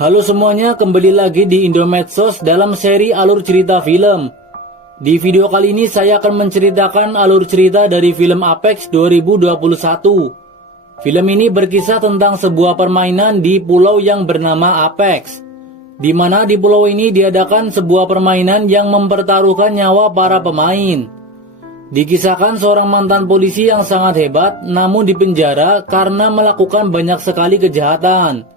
Halo semuanya, kembali lagi di Indomedsos dalam seri alur cerita film. Di video kali ini saya akan menceritakan alur cerita dari film Apex 2021. Film ini berkisah tentang sebuah permainan di pulau yang bernama Apex, di mana di pulau ini diadakan sebuah permainan yang mempertaruhkan nyawa para pemain. Dikisahkan seorang mantan polisi yang sangat hebat namun dipenjara karena melakukan banyak sekali kejahatan.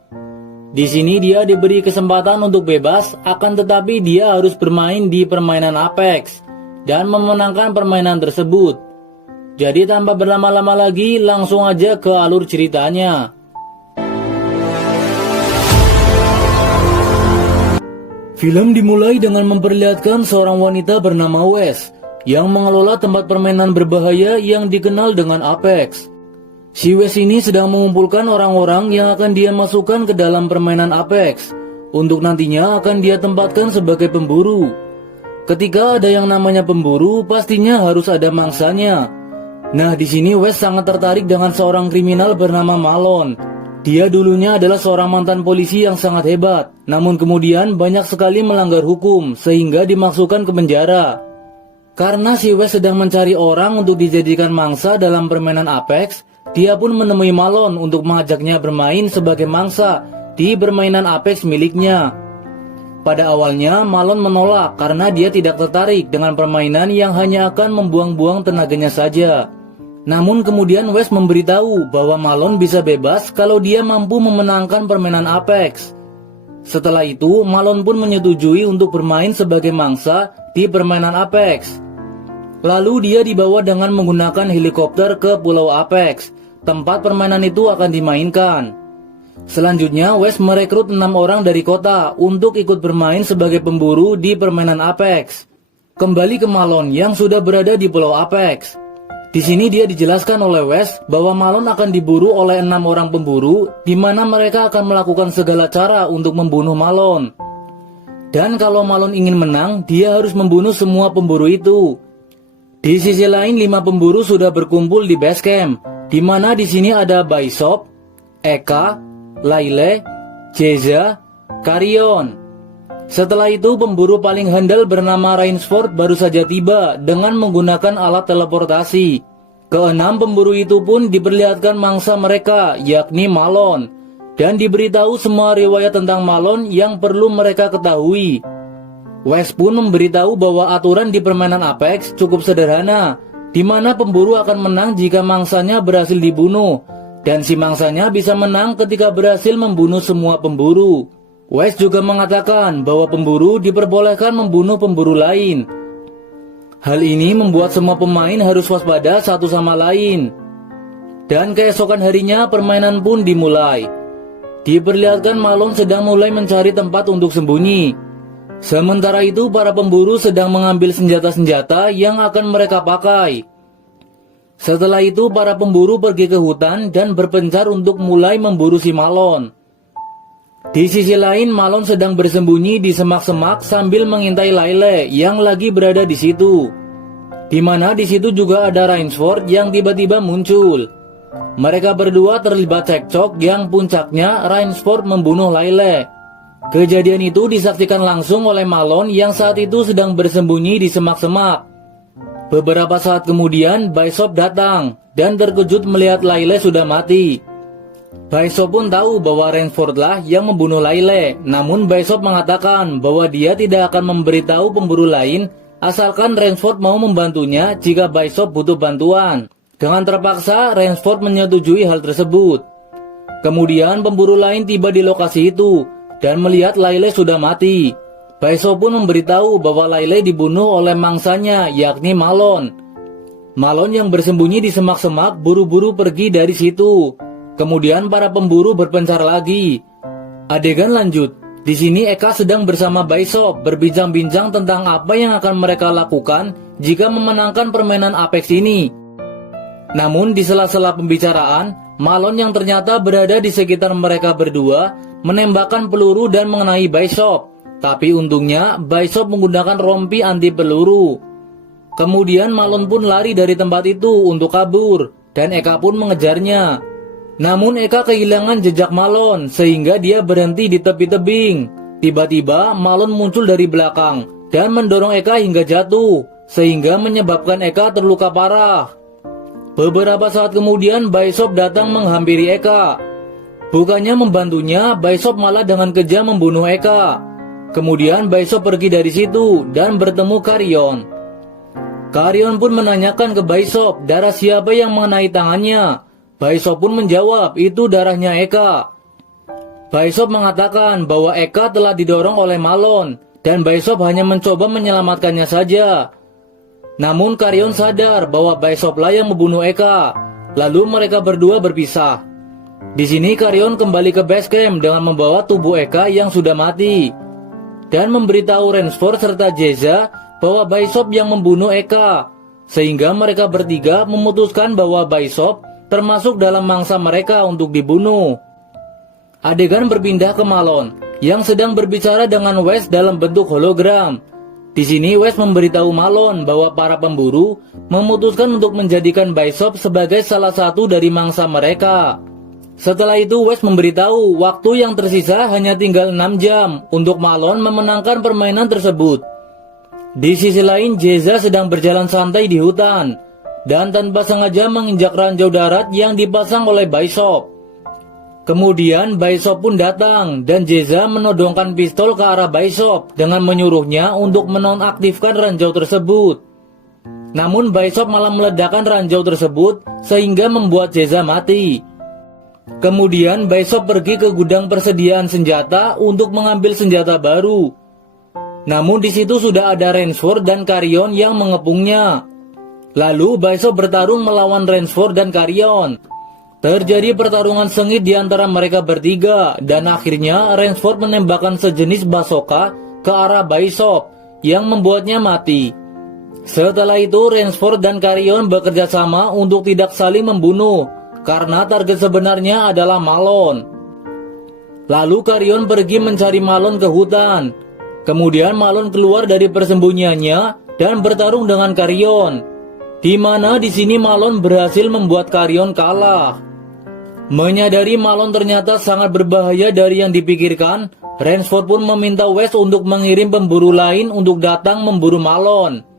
Di sini dia diberi kesempatan untuk bebas, akan tetapi dia harus bermain di permainan Apex dan memenangkan permainan tersebut. Jadi tanpa berlama-lama lagi, langsung aja ke alur ceritanya. Film dimulai dengan memperlihatkan seorang wanita bernama Wes yang mengelola tempat permainan berbahaya yang dikenal dengan Apex. Si Wes ini sedang mengumpulkan orang-orang yang akan dia masukkan ke dalam permainan Apex untuk nantinya akan dia tempatkan sebagai pemburu. Ketika ada yang namanya pemburu, pastinya harus ada mangsanya. Nah, di sini Wes sangat tertarik dengan seorang kriminal bernama Malon. Dia dulunya adalah seorang mantan polisi yang sangat hebat, namun kemudian banyak sekali melanggar hukum sehingga dimasukkan ke penjara. Karena si Wes sedang mencari orang untuk dijadikan mangsa dalam permainan Apex, dia pun menemui Malon untuk mengajaknya bermain sebagai mangsa di permainan Apex miliknya. Pada awalnya Malon menolak karena dia tidak tertarik dengan permainan yang hanya akan membuang-buang tenaganya saja. Namun kemudian Wes memberitahu bahwa Malon bisa bebas kalau dia mampu memenangkan permainan Apex. Setelah itu Malon pun menyetujui untuk bermain sebagai mangsa di permainan Apex. Lalu dia dibawa dengan menggunakan helikopter ke Pulau Apex, tempat permainan itu akan dimainkan. Selanjutnya Wes merekrut 6 orang dari kota untuk ikut bermain sebagai pemburu di permainan Apex. Kembali ke Malon yang sudah berada di Pulau Apex. Di sini dia dijelaskan oleh Wes bahwa Malon akan diburu oleh 6 orang pemburu, di mana mereka akan melakukan segala cara untuk membunuh Malon. Dan kalau Malon ingin menang, dia harus membunuh semua pemburu itu. Di sisi lain 5 pemburu sudah berkumpul di base camp, di mana di sini ada Bishop, Eka, Laile, Jeza, Carrion. Setelah itu pemburu paling handal bernama Rainsford baru saja tiba dengan menggunakan alat teleportasi. Keenam pemburu itu pun diperlihatkan mangsa mereka, yakni Malon, dan diberitahu semua riwayat tentang Malon yang perlu mereka ketahui. Wes pun memberitahu bahwa aturan di permainan Apex cukup sederhana, di mana pemburu akan menang jika mangsanya berhasil dibunuh, dan si mangsanya bisa menang ketika berhasil membunuh semua pemburu. Wes juga mengatakan bahwa pemburu diperbolehkan membunuh pemburu lain. Hal ini membuat semua pemain harus waspada satu sama lain. Dan keesokan harinya permainan pun dimulai. Diperlihatkan Malon sedang mulai mencari tempat untuk sembunyi. Sementara itu para pemburu sedang mengambil senjata-senjata yang akan mereka pakai. Setelah itu para pemburu pergi ke hutan dan berpencar untuk mulai memburu si Malon. Di sisi lain Malon sedang bersembunyi di semak-semak sambil mengintai Laile yang lagi berada di situ. Di mana di situ juga ada Rainsford yang tiba-tiba muncul. Mereka berdua terlibat cekcok yang puncaknya Rainsford membunuh Laile. Kejadian itu disaksikan langsung oleh Malon yang saat itu sedang bersembunyi di semak-semak. Beberapa saat kemudian Bishop datang dan terkejut melihat Laile sudah mati. Bishop pun tahu bahwa Rainsford lah yang membunuh Laile, namun Bishop mengatakan bahwa dia tidak akan memberitahu pemburu lain asalkan Rainsford mau membantunya jika Bishop butuh bantuan. Dengan terpaksa Rainsford menyetujui hal tersebut. Kemudian pemburu lain tiba di lokasi itu dan melihat Laile sudah mati. Bishop pun memberitahu bahwa Laile dibunuh oleh mangsanya, yakni Malon. Malon yang bersembunyi di semak-semak buru-buru pergi dari situ. Kemudian para pemburu berpencar lagi. Adegan lanjut. Di sini Eka sedang bersama Bishop berbincang-bincang tentang apa yang akan mereka lakukan jika memenangkan permainan Apex ini. Namun di sela-sela pembicaraan, Malon yang ternyata berada di sekitar mereka berdua menembakkan peluru dan mengenai Bishop. Tapi untungnya Bishop menggunakan rompi anti peluru. Kemudian Malon pun lari dari tempat itu untuk kabur dan Eka pun mengejarnya. Namun Eka kehilangan jejak Malon sehingga dia berhenti di tepi tebing. Tiba-tiba Malon muncul dari belakang dan mendorong Eka hingga jatuh, sehingga menyebabkan Eka terluka parah. Beberapa saat kemudian Bishop datang menghampiri Eka. Bukannya membantunya, Bishop malah dengan kejam membunuh Eka. Kemudian Bishop pergi dari situ dan bertemu Carrion. Carrion pun menanyakan ke Bishop darah siapa yang mengenai tangannya. Bishop pun menjawab itu darahnya Eka. Bishop mengatakan bahwa Eka telah didorong oleh Malon dan Bishop hanya mencoba menyelamatkannya saja. Namun Carrion sadar bahwa Bishop lah yang membunuh Eka. Lalu mereka berdua berpisah. Di sini Carrion kembali ke base camp dengan membawa tubuh Eka yang sudah mati dan memberitahu Ransford serta Jeza bahwa Bishop yang membunuh Eka, sehingga mereka bertiga memutuskan bahwa Bishop termasuk dalam mangsa mereka untuk dibunuh. Adegan berpindah ke Malon yang sedang berbicara dengan Wes dalam bentuk hologram. Di sini Wes memberitahu Malon bahwa para pemburu memutuskan untuk menjadikan Bishop sebagai salah satu dari mangsa mereka. Setelah itu Wes memberitahu waktu yang tersisa hanya tinggal 6 jam untuk Malon memenangkan permainan tersebut. Di sisi lain Jeza sedang berjalan santai di hutan dan tanpa sengaja menginjak ranjau darat yang dipasang oleh Bishop. Kemudian Bishop pun datang dan Jeza menodongkan pistol ke arah Bishop dengan menyuruhnya untuk menonaktifkan ranjau tersebut. Namun Bishop malah meledakkan ranjau tersebut sehingga membuat Jeza mati. Kemudian Bishop pergi ke gudang persediaan senjata untuk mengambil senjata baru. Namun di situ sudah ada Ransford dan Carrion yang mengepungnya. Lalu Bishop bertarung melawan Ransford dan Carrion. Terjadi pertarungan sengit di antara mereka bertiga dan akhirnya Ransford menembakkan sejenis basoka ke arah Bishop yang membuatnya mati. Setelah itu Ransford dan Carrion bekerja sama untuk tidak saling membunuh karena target sebenarnya adalah Malon. Lalu Carrion pergi mencari Malon ke hutan. Kemudian Malon keluar dari persembunyiannya dan bertarung dengan Carrion, di mana di sini Malon berhasil membuat Carrion kalah. Menyadari Malon ternyata sangat berbahaya dari yang dipikirkan, Ransford pun meminta Wes untuk mengirim pemburu lain untuk datang memburu Malon.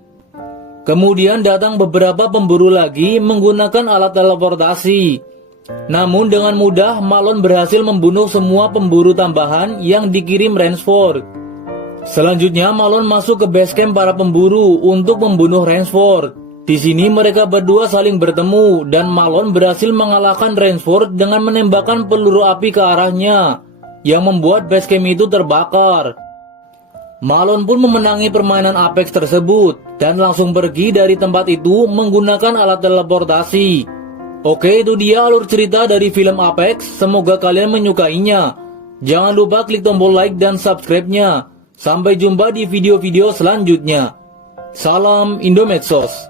Kemudian datang beberapa pemburu lagi menggunakan alat teleportasi. Namun dengan mudah Malon berhasil membunuh semua pemburu tambahan yang dikirim Ransford. Selanjutnya Malon masuk ke base camp para pemburu untuk membunuh Ransford. Di sini mereka berdua saling bertemu dan Malon berhasil mengalahkan Ransford dengan menembakkan peluru api ke arahnya yang membuat base camp itu terbakar. Malon pun memenangi permainan Apex tersebut dan langsung pergi dari tempat itu menggunakan alat teleportasi. Oke, itu dia alur cerita dari film Apex, semoga kalian menyukainya. Jangan lupa klik tombol like dan subscribe-nya. Sampai jumpa di video-video selanjutnya. Salam Indomedsos.